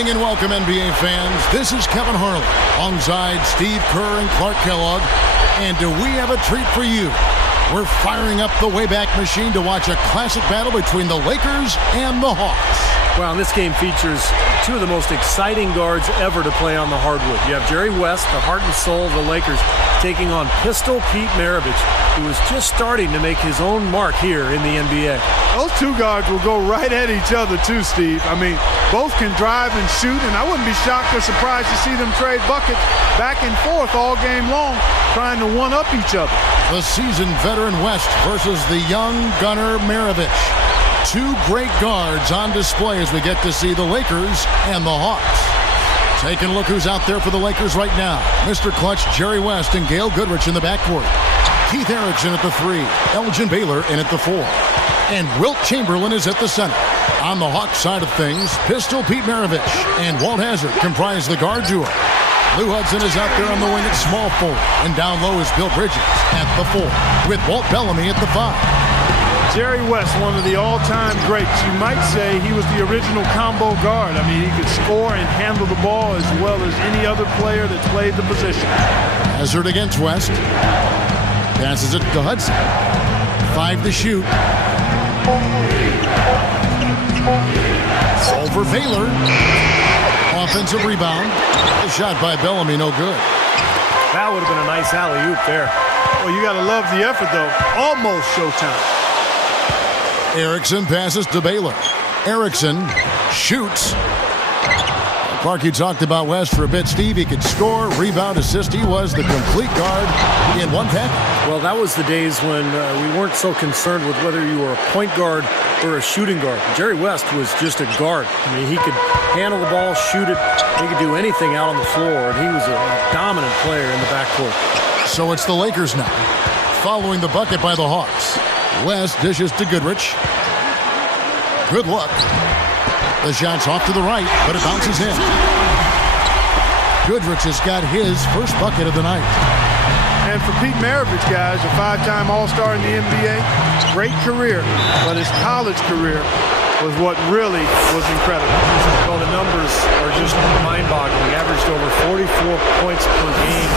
evening and welcome, NBA fans. This is Kevin Harlan alongside Steve Kerr and Clark Kellogg. And do we have a treat for you? We're firing up the Wayback Machine to watch a classic battle between the Lakers and the Hawks. Well, this game features two of the most exciting guards ever to play on the hardwood. You have Jerry West, the heart and soul of the Lakers, taking on Pistol Pete Maravich, who was just starting to make his own mark here in the NBA. Those two guards will go right at each other too, Steve. I mean, both can drive and shoot, and I wouldn't be shocked or surprised to see them trade buckets back and forth all game long, trying to one-up each other. The seasoned veteran West versus the young gunner Maravich. Two great guards on display as we get to see the Lakers and the Hawks. Taking a look who's out there for the Lakers right now. Mr.Clutch, Jerry West, and Gail Goodrich in the backcourt. Keith Erickson at the 3. Elgin Baylor in at the 4. And Wilt Chamberlain is at the center. On the Hawks side of things, Pistol Pete Maravich and Walt Hazzard comprise the guard duo. Lou Hudson is out there on the wing at small forward. And down low is Bill Bridges at the 4. With Walt Bellamy at the 5. Jerry West, one of the all-time greats. You might say he was the original combo guard. I mean, he could score and handle the ball as well as any other player that's played the position. Hazzard against West. Passes it to Hudson. 5 to shoot. Over Baylor. Offensive rebound. The shot by Bellamy, no good. That would have been a nice alley-oop there. Well, you got to love the effort, though. Almost showtime. Erickson passes to Baylor. Erickson shoots. Clark, you talked about West for a bit. Steve, he could score, rebound, assist. He was the complete guard in one package. Well, that was the days when we weren't so concerned with whether you were a point guard or a shooting guard. Jerry West was just a guard. I mean, he could handle the ball, shoot it. He could do anything out on the floor, and he was a dominant player in the backcourt. So it's the Lakers now, following the bucket by the Hawks. West dishes to Goodrich. Good luck. The shot's off to the right, but it bounces in. Goodrich has got his first bucket of the night. And for Pete Maravich, guys, a 5-time All-Star in the NBA, great career, but his college career was what really was incredible. Well, the numbers are just mind-boggling. He averaged over 44 points per game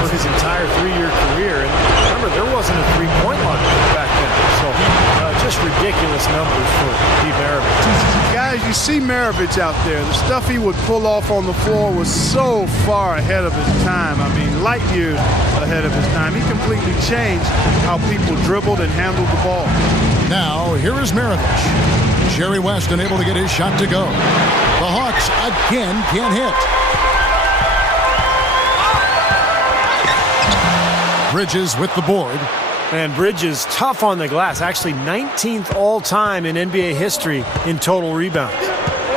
for his entire 3-year career. And remember, there wasn't a three-point line back then. So just ridiculous numbers for Pete Maravich. Guys, you see Maravich out there. The stuff he would pull off on the floor was so far ahead of his time. I mean, light years ahead of his time. He completely changed how people dribbled and handled the ball. Now, here is Maravich. Jerry West unable to get his shot to go. The Hawks again can't hit. Bridges with the board. And Bridges tough on the glass. Actually 19th all-time in NBA history in total rebounds.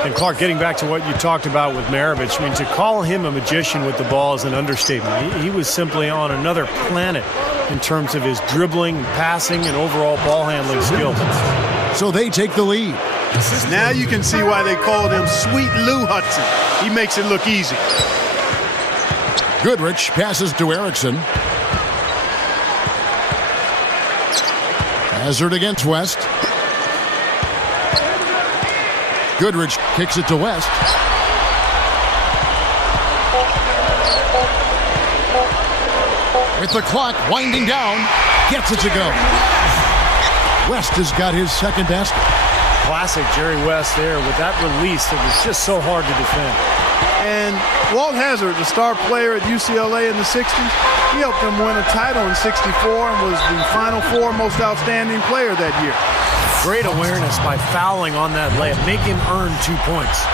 And Clark, getting back to what you talked about with Maravich, I mean, to call him a magician with the ball is an understatement. He was simply on another planet in terms of his dribbling, passing, and overall ball handling skills. So they take the lead. Now you can see why they called him Sweet Lou Hudson. He makes it look easy. Goodrich passes to Erickson. Hazzard against West. Goodrich kicks it to West. With the clock winding down, gets it to go. West has got his second basket. Classic Jerry West there with that release that was just so hard to defend. And Walt Hazzard, the star player at UCLA in the 60s, he helped them win a title in '64 and was the Final Four most outstanding player that year. Great awareness by fouling on that layup. Make him earn 2 points.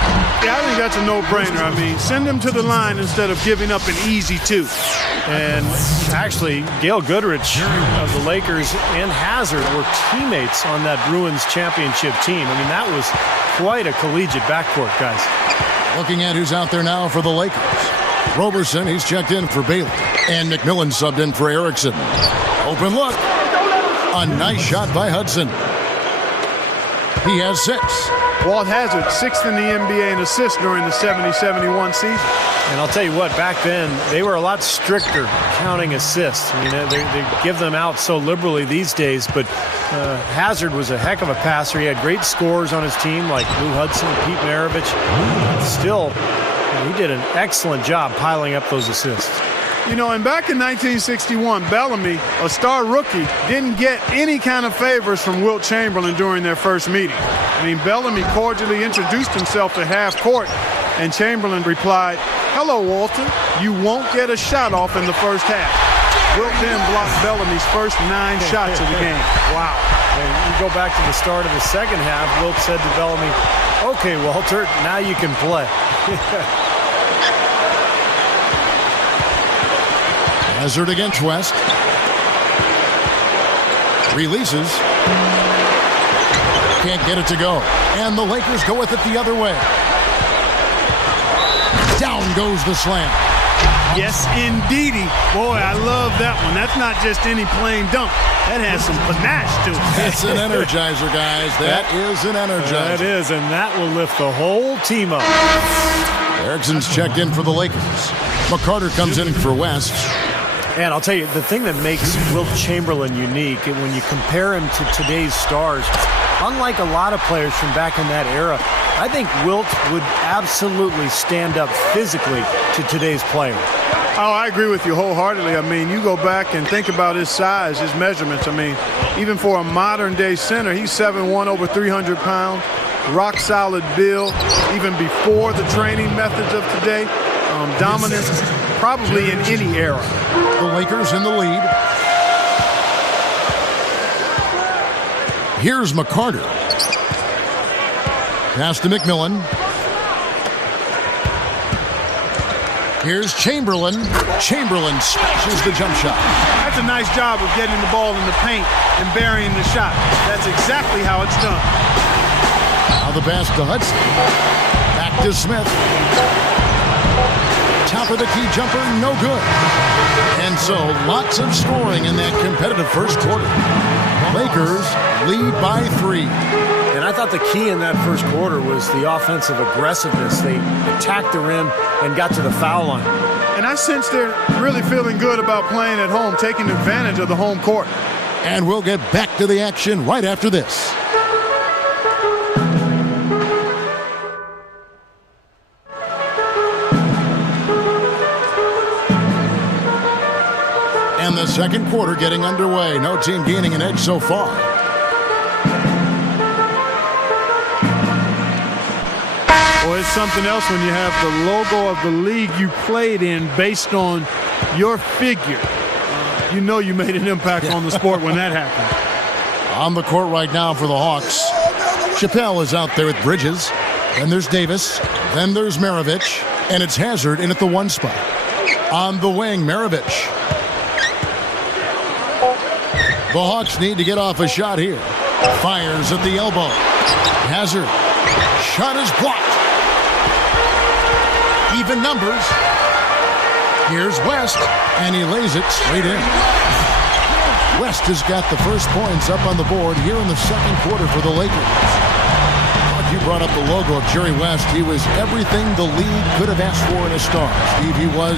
Yeah, I think that's a no-brainer. I mean, send him to the line instead of giving up an easy 2. And actually, Gail Goodrich of the Lakers and Hazzard were teammates on that Bruins championship team. I mean, that was quite a collegiate backcourt, guys. Looking at who's out there now for the Lakers. Roberson, he's checked in for Baylor. And McMillan subbed in for Erickson. Open look. A nice shot by Hudson. He has 6. Walt Hazzard, 6th in the NBA in assists during the 70-71 season. And I'll tell you what, back then, they were a lot stricter counting assists. I mean, they give them out so liberally these days, but Hazzard was a heck of a passer. He had great scorers on his team like Lou Hudson, Pete Maravich. Still, he did an excellent job piling up those assists. You know, and back in 1961, Bellamy, a star rookie, didn't get any kind of favors from Wilt Chamberlain during their first meeting. I mean, Bellamy cordially introduced himself to half court, and Chamberlain replied, "Hello, Walter. You won't get a shot off in the first half." Wilt then blocked Bellamy's first 9 shots of the game. Wow. And you go back to the start of the second half, Wilt said to Bellamy, "Okay, Walter, now you can play." Hazard against West. Releases. Can't get it to go. And the Lakers go with it the other way. Down goes the slam. Yes, indeedy. Boy, I love that one. That's not just any plain dunk. That has some panache to it. It's an energizer, guys. That is an energizer. That is, and that will lift the whole team up. Erickson's checked in for the Lakers. McCarter comes in for West. And I'll tell you, the thing that makes Wilt Chamberlain unique, and when you compare him to today's stars, unlike a lot of players from back in that era, I think Wilt would absolutely stand up physically to today's players. Oh, I agree with you wholeheartedly. I mean, you go back and think about his size, his measurements. I mean, even for a modern-day center, he's 7'1", over 300 pounds, rock-solid build, even before the training methods of today. Dominant, probably in any era. The Lakers in the lead. Here's McCarter. Pass to McMillan. Here's Chamberlain. Chamberlain smashes the jump shot. That's a nice job of getting the ball in the paint and burying the shot. That's exactly how it's done. Now the pass to Hudson. Back to Smith. Top of the key jumper, no good. And so, lots of scoring in that competitive first quarter. Lakers lead by 3. And I thought the key in that first quarter was the offensive aggressiveness. They attacked the rim and got to the foul line. And I sense they're really feeling good about playing at home, taking advantage of the home court. And we'll get back to the action right after this. And the second quarter getting underway. No team gaining an edge so far. Well, it's something else when you have the logo of the league you played in based on your figure. You know you made an impact on the sport when that happened. On the court right now for the Hawks. Chappelle is out there with Bridges. Then there's Davis. Then there's Maravich. And it's Hazzard in at the 1 spot. On the wing, Maravich. The Hawks need to get off a shot here. Fires at the elbow. Hazzard. Shot is blocked. Even numbers. Here's West, and he lays it straight in. West has got the first points up on the board here in the second quarter for the Lakers. You brought up the logo of Jerry West. He was everything the league could have asked for in a star. Steve, he was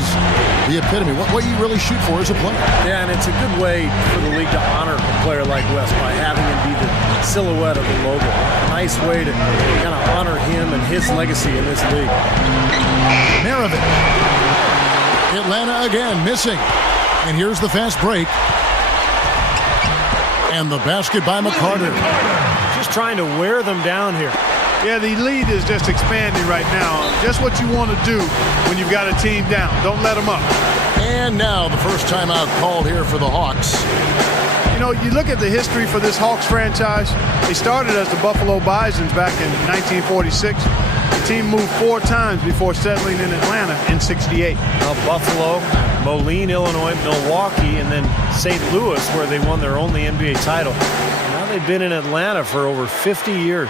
the epitome. What you really shoot for as a player. Yeah, and it's a good way for the league to honor a player like West by having him be the silhouette of the logo. A nice way to kind of honor him and his legacy in this league. Maravich. Atlanta again missing. And here's the fast break. And the basket by McCarter. Just trying to wear them down here. Yeah, the lead is just expanding right now. Just what you want to do when you've got a team down. Don't let them up. And now the first timeout called here for the Hawks. You know, you look at the history for this Hawks franchise. They started as the Buffalo Bisons back in 1946. The team moved 4 times before settling in Atlanta in '68. Buffalo, Moline, Illinois, Milwaukee, and then St. Louis, where they won their only NBA title. Now they've been in Atlanta for over 50 years.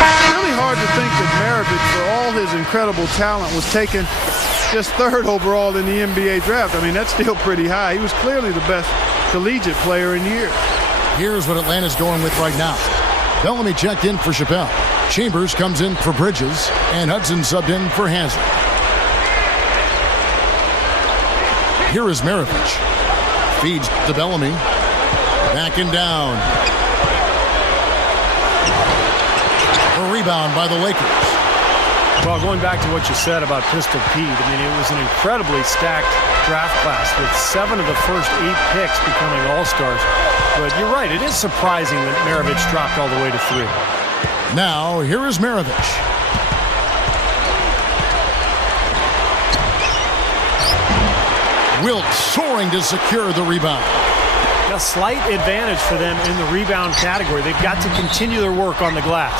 It's really hard to think that Maravich, for all his incredible talent, was taken just 3rd overall in the NBA draft. I mean, that's still pretty high. He was clearly the best collegiate player in years. Here's what Atlanta's going with right now. Bellamy checked in for Chappelle. Chambers comes in for Bridges, and Hudson subbed in for Hazard. Here is Maravich. Feeds to Bellamy. Back and down. A rebound by the Lakers. Well, going back to what you said about Pistol Pete, I mean, it was an incredibly stacked draft class with 7 of the first 8 picks becoming All-Stars. But you're right, it is surprising that Maravich dropped all the way to 3. Now, here is Maravich. Wilt soaring to secure the rebound. A slight advantage for them in the rebound category. They've got to continue their work on the glass.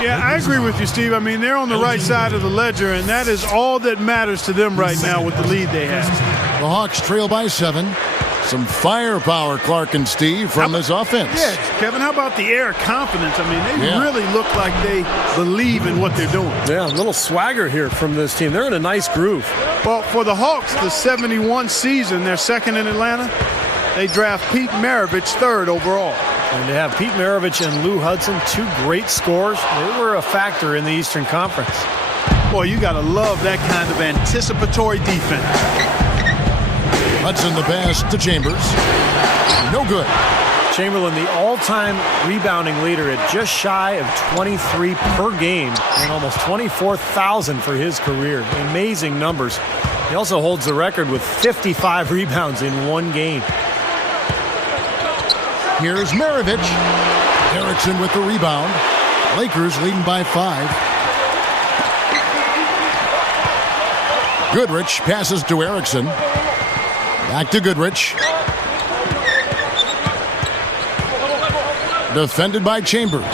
Yeah, I agree with you, Steve. I mean, they're on the right side of the ledger, and that is all that matters to them right now with the lead they have. The Hawks trail by 7. Some firepower, Clark and Steve, from this offense. Yeah, Kevin, how about the air of confidence? I mean, they really look like they believe in what they're doing. Yeah, a little swagger here from this team. They're in a nice groove. Well, for the Hawks, the 71 season, they're second in Atlanta. They draft Pete Maravich 3rd overall. And to have Pete Maravich and Lou Hudson, 2 great scorers, they were a factor in the Eastern Conference. Boy, you got to love that kind of anticipatory defense. Hudson the pass to Chambers. No good. Chamberlain, the all-time rebounding leader at just shy of 23 per game and almost 24,000 for his career. Amazing numbers. He also holds the record with 55 rebounds in 1 game. Here's Maravich. Erickson with the rebound. Lakers leading by 5. Goodrich passes to Erickson. Back to Goodrich. Defended by Chambers.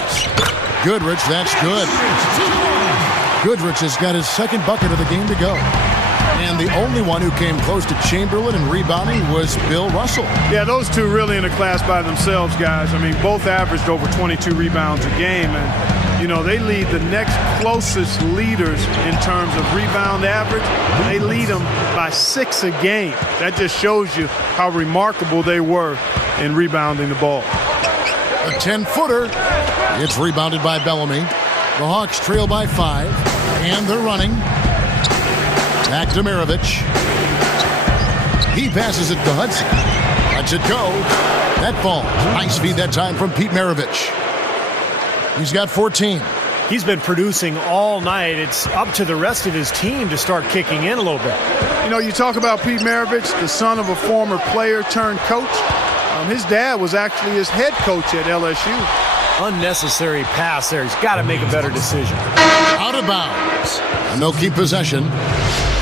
Goodrich, that's good. Goodrich has got his 2nd bucket of the game to go. And the only one who came close to Chamberlain in rebounding was Bill Russell. Yeah, those two really in a class by themselves, guys. I mean, both averaged over 22 rebounds a game. And, you know, they lead the next closest leaders in terms of rebound average. They lead them by 6 a game. That just shows you how remarkable they were in rebounding the ball. A 10-footer. It's rebounded by Bellamy. The Hawks trail by 5. And they're running. Back to Maravich. He passes it to Hudson. Lets it go. That falls. Nice feed that time from Pete Maravich. He's got 14. He's been producing all night. It's up to the rest of his team to start kicking in a little bit. You know, you talk about Pete Maravich, the son of a former player turned coach. His dad was actually his head coach at LSU. Unnecessary pass there. He's got to make a better decision. Out of bounds. And they'll keep possession.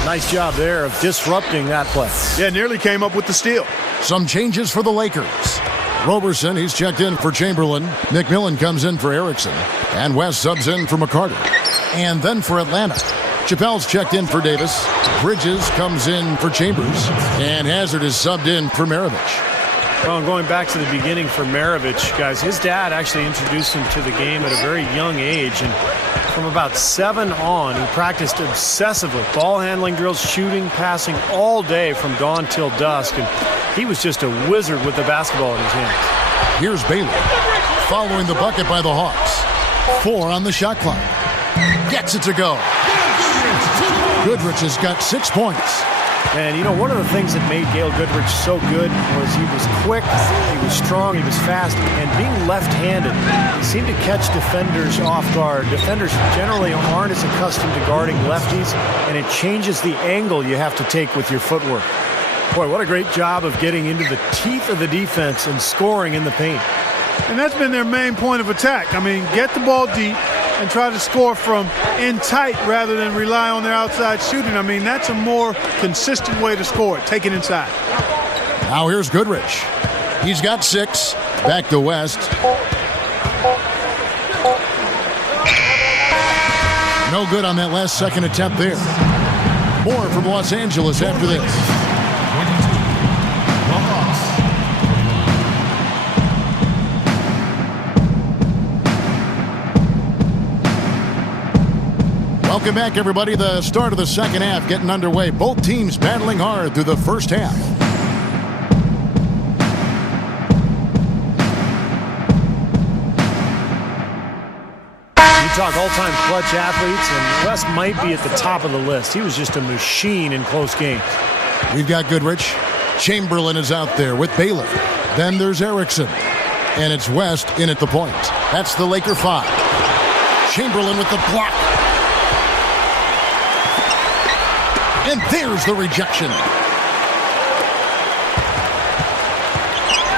Nice job there of disrupting that play. Yeah, nearly came up with the steal. Some changes for the Lakers. Roberson, he's checked in for Chamberlain. McMillan comes in for Erickson. And West subs in for McCarter. And then for Atlanta, Chappelle's checked in for Davis. Bridges comes in for Chambers. And Hazard is subbed in for Maravich. Well, going back to the beginning for Maravich, guys, his dad actually introduced him to the game at a very young age. And from about 7 on, he practiced obsessively. Ball handling drills, shooting, passing all day from dawn till dusk. And he was just a wizard with the basketball in his hands. Here's Bailey following the bucket by the Hawks. 4 on the shot clock. Gets it to go. Goodrich has got 6 points. And, you know, one of the things that made Gail Goodrich so good was he was quick, he was strong, he was fast, and being left-handed, he seemed to catch defenders off guard. Defenders generally aren't as accustomed to guarding lefties, and it changes the angle you have to take with your footwork. Boy, what a great job of getting into the teeth of the defense and scoring in the paint. And that's been their main point of attack. I mean, get the ball deep and try to score from in tight rather than rely on their outside shooting. I mean, that's a more consistent way to score it. Take it inside. Now here's Goodrich. He's got 6. Back to West. No good on that last second attempt there. More from Los Angeles after this. Welcome back, everybody. The start of the second half getting underway. Both teams battling hard through the first half. talk all-time clutch athletes, and West might be at the top of the list. He was just a machine in close games. We've got Goodrich. Chamberlain is out there with Baylor. Then there's Erickson. And it's West in at the point. That's the Laker 5. Chamberlain with the block. And there's the rejection.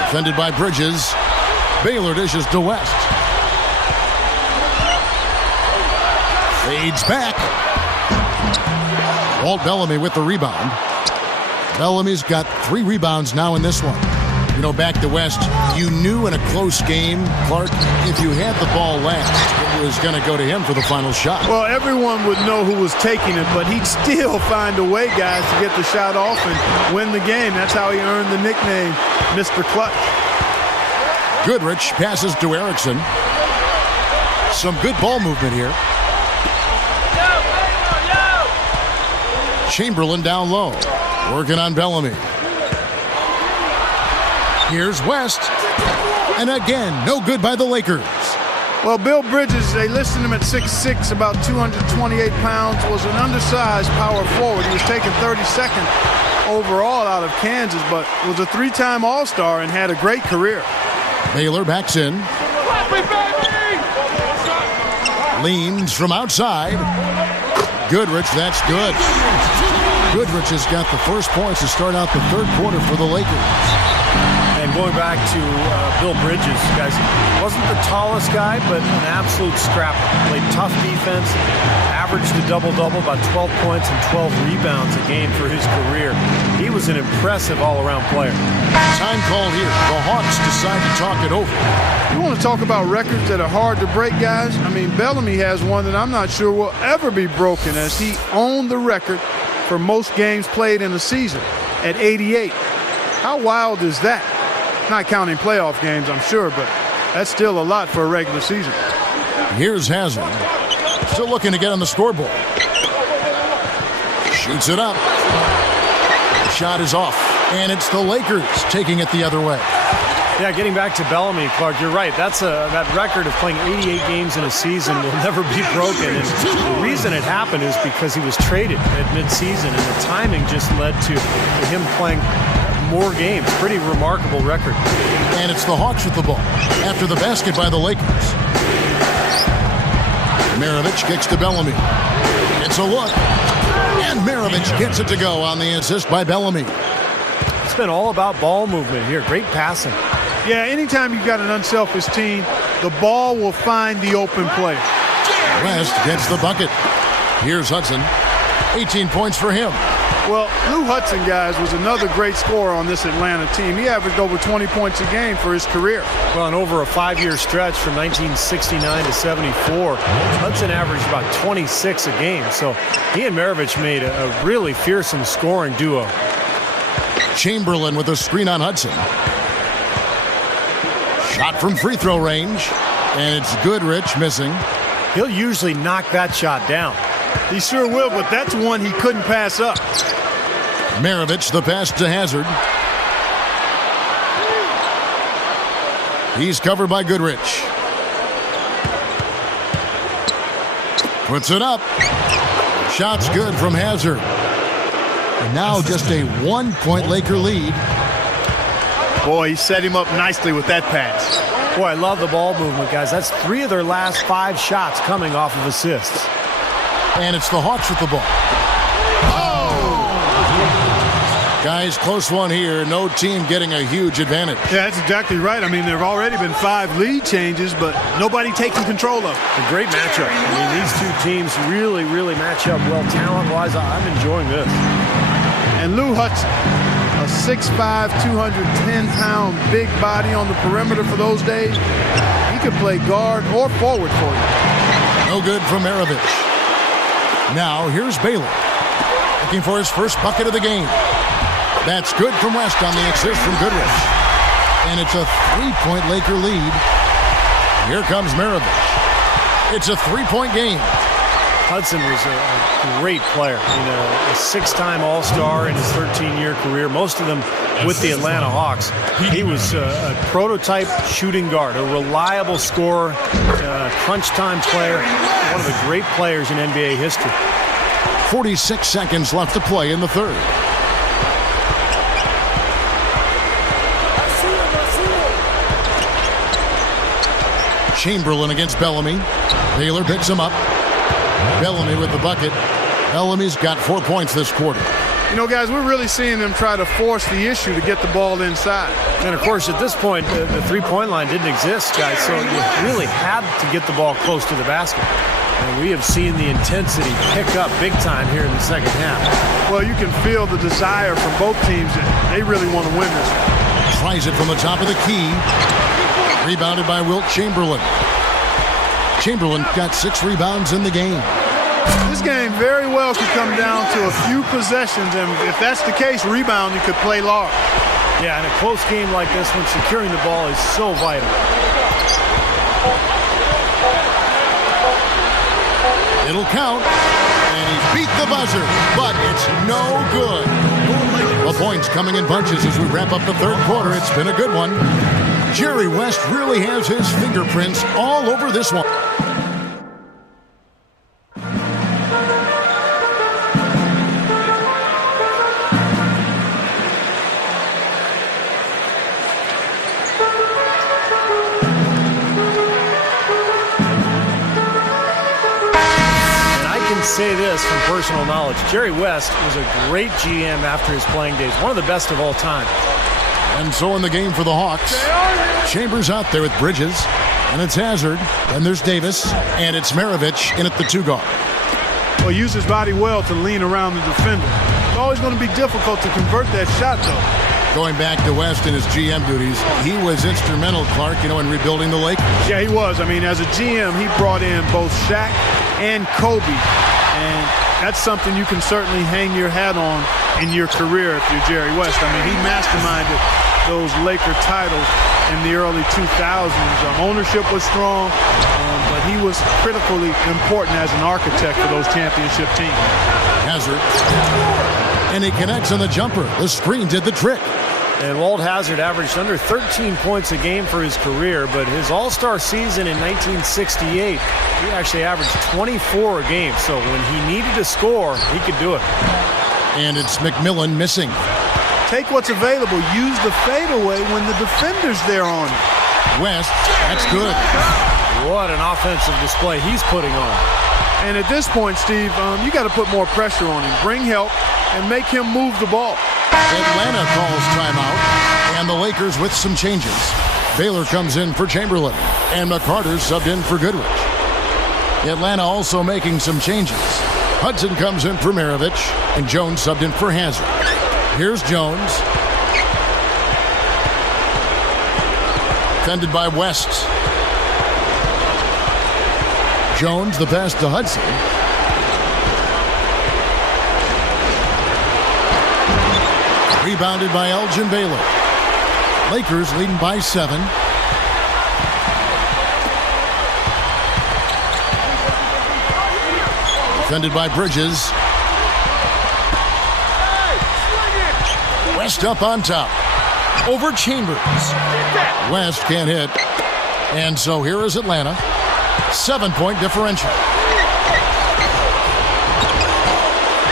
Defended by Bridges. Baylor dishes to West. Fades back. Walt Bellamy with the rebound. Bellamy's got 3 rebounds now in this one. You know, back to West, you knew in a close game, Clark, if you had the ball last, it was going to go to him for the final shot. Well, everyone would know who was taking it, but he'd still find a way, guys, to get the shot off and win the game. That's how he earned the nickname, Mr.Clutch. Goodrich passes to Erickson. Some good ball movement here. Chamberlain down low, working on Bellamy. Here's West. And again, no good by the Lakers. Well, Bill Bridges, they listed him at 6'6", about 228 pounds, was an undersized power forward. He was taken 32nd overall out of Kansas, but was a 3-time All-Star and had a great career. Baylor backs in. Leans from outside. Goodrich, that's good. Goodrich has got the first points to start out the third quarter for the Lakers. And going back to Bill Bridges, guys, wasn't the tallest guy, but an absolute scrapper. Played tough defense, averaged a double-double, about 12 points and 12 rebounds a game for his career. He was an impressive all-around player. Time called here. The Hawks decide to talk it over. You want to talk about records that are hard to break, guys? I mean, Bellamy has one that I'm not sure will ever be broken, as he owned the record for most games played in a season at 88. How wild is that? Not counting playoff games, I'm sure, but that's still a lot for a regular season. Here's Hazard. Still looking to get on the scoreboard. Shoots it up. The shot is off. And it's the Lakers taking it the other way. Yeah, getting back to Bellamy, Clark, you're right. That record of playing 88 games in a season will never be broken. And the reason it happened is because he was traded at midseason, and the timing just led to him playing more games. Pretty remarkable record. And it's the Hawks with the ball after the basket by the Lakers. Maravich kicks to Bellamy. It's a look. And Maravich gets it to go on the assist by Bellamy. It's been all about ball movement here. Great passing. Yeah, anytime you've got an unselfish team, the ball will find the open player. West gets the bucket. Here's Hudson. 18 points for him. Well, Lou Hudson, guys, was another great scorer on this Atlanta team. He averaged over 20 points a game for his career. Well, and over a 5-year stretch from 1969 to 74, Hudson averaged about 26 a game. So he and Maravich made a really fearsome scoring duo. Chamberlain with a screen on Hudson. Shot from free throw range. And it's Goodrich missing. He'll usually knock that shot down. He sure will, but that's one he couldn't pass up. Maravich, the pass to Hazard. He's covered by Goodrich. Puts it up. Shot's good from Hazard. And now just a 1-point Laker lead. Boy, he set him up nicely with that pass. Boy, I love the ball movement, guys. That's 3 of their last 5 shots coming off of assists. And it's the Hawks with the ball. Guys, close one here. No team getting a huge advantage. Yeah, that's exactly right. I mean, there have already been 5 lead changes, but nobody taking control of it. A great matchup. I mean, these two teams really, really match up well talent-wise. I'm enjoying this. And Lou Hudson, a 6'5", 210-pound big body on the perimeter for those days. He could play guard or forward for you. No good from Maravich. Now, here's Baylor, looking for his first bucket of the game. That's good from West on the assist from Goodrich. And it's a 3-point Laker lead. Here comes Maravich. It's a 3-point game. Hudson was a great player. A six-time All-Star in his 13-year career, most of them with the Atlanta Hawks. He was a prototype shooting guard, a reliable scorer, crunch time player, one of the great players in NBA history. 46 seconds left to play in the third. Chamberlain against Bellamy. Baylor picks him up. Bellamy with the bucket. Bellamy's got 4 points this quarter. Guys, we're really seeing them try to force the issue to get the ball inside. And, of course, at this point, the three-point line didn't exist, guys, so you really had to get the ball close to the basket. And we have seen the intensity pick up big time here in the second half. Well, you can feel the desire from both teams that they really want to win this. Tries it from the top of the key. Rebounded by Wilt Chamberlain. Chamberlain got 6 rebounds in the game. This game very well could come down to a few possessions, and if that's the case, rebounding could play large. Yeah, in a close game like this one, securing the ball is so vital. It'll count, and he beat the buzzer, but it's no good. The points coming in bunches as we wrap up the third quarter. It's been a good one. Jerry West really has his fingerprints all over this one. Say this from personal knowledge. Jerry West was a great GM after his playing days, one of the best of all time. And so in the game for the Hawks, Chambers out there with Bridges, and it's Hazard, and there's Davis, and it's Maravich in at the 2 guard. Well, use his body well to lean around the defender. It's always going to be difficult to convert that shot, though. Going back to West in his GM duties, he was instrumental, Clark, in rebuilding the Lakers. Yeah, he was. As a GM, he brought in both Shaq and Kobe. And that's something you can certainly hang your hat on in your career if you're Jerry West. He masterminded those Laker titles in the early 2000s. Ownership was strong, but he was critically important as an architect for those championship teams. Hazard. And he connects on the jumper. The screen did the trick. And Walt Hazard averaged under 13 points a game for his career, but his All-Star season in 1968, he actually averaged 24 a game. So when he needed to score, he could do it. And it's McMillan missing. Take what's available. Use the fadeaway when the defender's there on it. West, that's good. What an offensive display he's putting on. And at this point, Steve, you got to put more pressure on him. Bring help and make him move the ball. Atlanta calls timeout, and the Lakers with some changes. Baylor comes in for Chamberlain, and McCarter's subbed in for Goodrich. Atlanta also making some changes. Hudson comes in for Maravich, and Jones subbed in for Hazard. Here's Jones. Defended by West. Jones, the pass to Hudson. Rebounded by Elgin Baylor. Lakers leading by 7. Defended by Bridges. West up on top. Over Chambers. West can't hit. And so here is Atlanta. 7-point differential.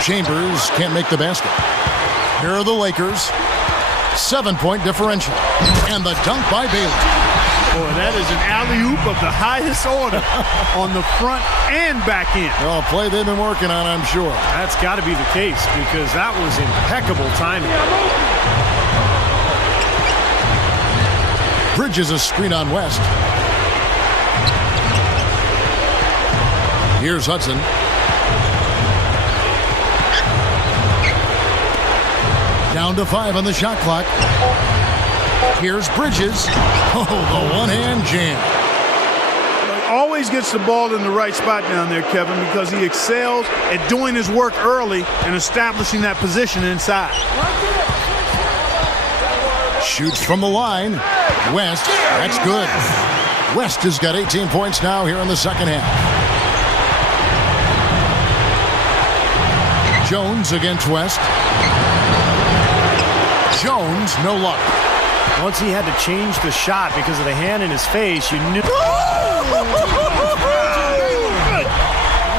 Chambers can't make the basket. Here are the Lakers. 7-point differential. And the dunk by Baylor. Boy, that is an alley-oop of the highest order on the front and back end. Well, a play they've been working on, I'm sure. That's got to be the case because that was impeccable timing. Bridges a screen on West. Here's Hudson. Down to 5 on the shot clock. Here's Bridges. Oh, the one-hand jam. Always gets the ball in the right spot down there, Kevin, because he excels at doing his work early and establishing that position inside. Shoots from the line. West, that's good. West has got 18 points now here in the second half. Jones against West. Jones, no luck. Once he had to change the shot because of the hand in his face, you knew.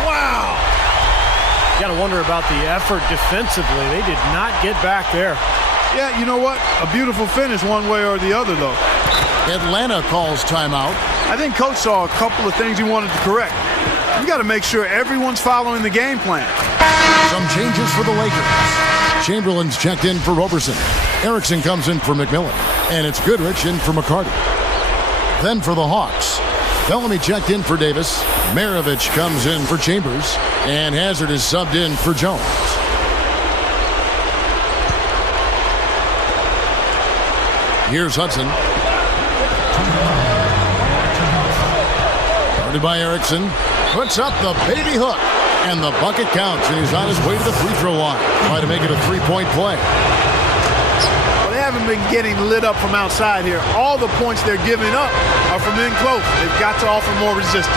Wow. You got to wonder about the effort defensively. They did not get back there. Yeah, you know what? A beautiful finish one way or the other, though. Atlanta calls timeout. I think Coach saw a couple of things he wanted to correct. You got to make sure everyone's following the game plan. Some changes for the Lakers. Chamberlain's checked in for Roberson. Erickson comes in for McMillan. And it's Goodrich in for McCarty. Then for the Hawks, Bellamy checked in for Davis. Maravich comes in for Chambers. And Hazard is subbed in for Jones. Here's Hudson. Guarded by Erickson. Puts up the baby hook. And the bucket counts. And he's on his way to the free throw line. Trying to make it a three-point play. Well, they haven't been getting lit up from outside here. All the points they're giving up are from in close. They've got to offer more resistance.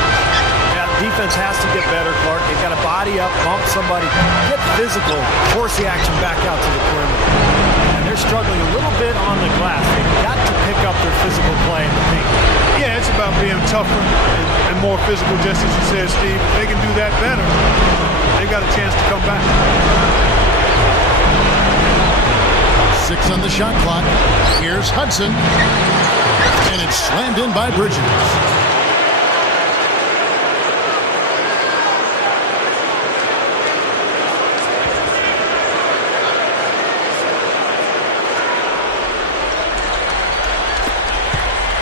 Yeah, defense has to get better, Clark. They've got to body up, bump somebody, get physical, force the action back out to the perimeter. And they're struggling a little bit on the glass. They've got to pick up their physical play in the paint. Yeah, it's about being tougher and more physical, just as you said, Steve. If they can do that better, they got a chance to come back. 6 on the shot clock. Here's Hudson. And it's slammed in by Bridges.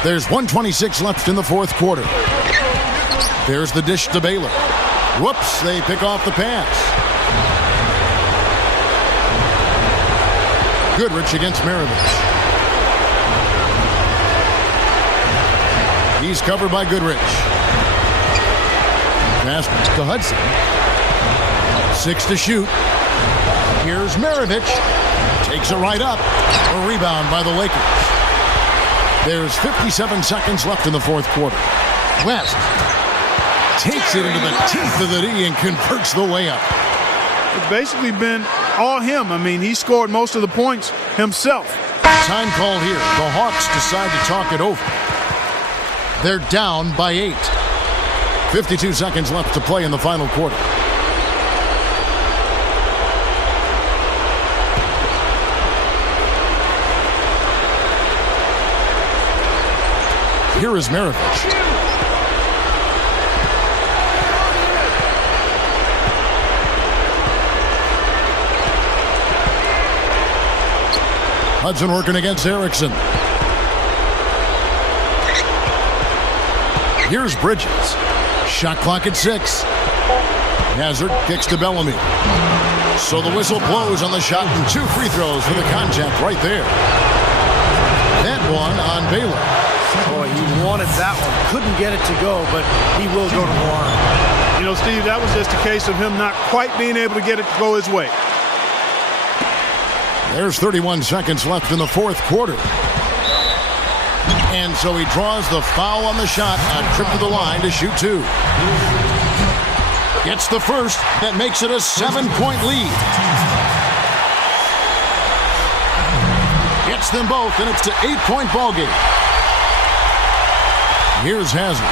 There's 1:26 left in the fourth quarter. There's the dish to Baylor. Whoops, they pick off the pass. Goodrich against Maravich. He's covered by Goodrich. Pass to Hudson. 6 to shoot. Here's Maravich. Takes it right up. A rebound by the Lakers. There's 57 seconds left in the fourth quarter. West takes it into the teeth of the D and converts the layup. It's basically been all him. I mean, he scored most of the points himself. Time call here. The Hawks decide to talk it over. They're down by 8. 52 seconds left to play in the final quarter. Here is Maravich. Hudson working against Erickson. Here's Bridges. Shot clock at 6. Hazard kicks to Bellamy. So the whistle blows on the shot and 2 free throws for the contact right there. That one on Baylor. Boy, he wanted that one. Couldn't get it to go, but he will go to the line. You know, Steve, that was just a case of him not quite being able to get it to go his way. There's 31 seconds left in the fourth quarter. And so he draws the foul on the shot. A trip to the line to shoot 2. Gets the first. That makes it a 7-point lead. Gets them both, and it's an 8-point ballgame. Here's Hazard.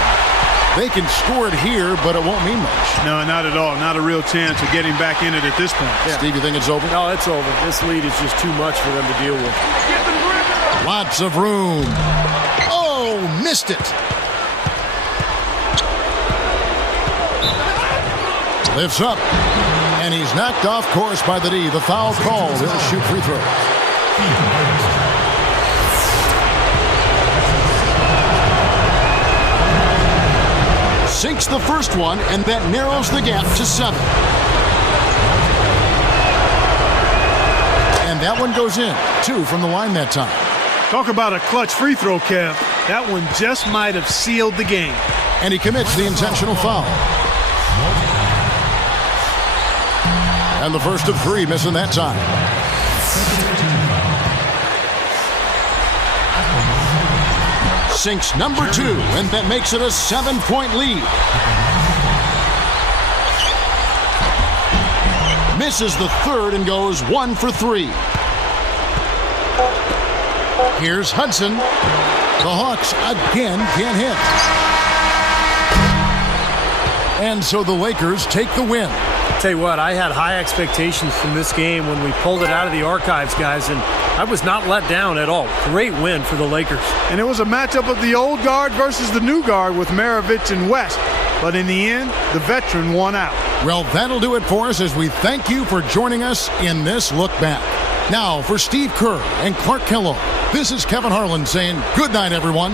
They can score it here, but it won't mean much. No, not at all. Not a real chance of getting back in it at this point. Yeah. Steve, you think it's over? No, it's over. This lead is just too much for them to deal with. Lots of room. Oh, missed it. Lifts up. And he's knocked off course by the D. The foul called. He'll shoot free throws. Sinks the first one, and that narrows the gap to 7. And that one goes in. 2 from the line that time. Talk about a clutch free throw, Kev. That one just might have sealed the game. And he commits the intentional foul. And the first of 3, missing that time. Sinks number 2, and that makes it a 7-point lead. Misses the third and goes 1 for 3. Here's Hudson. The Hawks again can't hit. And so the Lakers take the win. Tell you what, I had high expectations from this game when we pulled it out of the archives, guys, and I was not let down at all. Great win for the Lakers. And it was a matchup of the old guard versus the new guard with Maravich and West. But in the end, the veteran won out. Well, that'll do it for us as we thank you for joining us in this look back. Now, for Steve Kerr and Clark Kellogg, this is Kevin Harlan saying good night, everyone.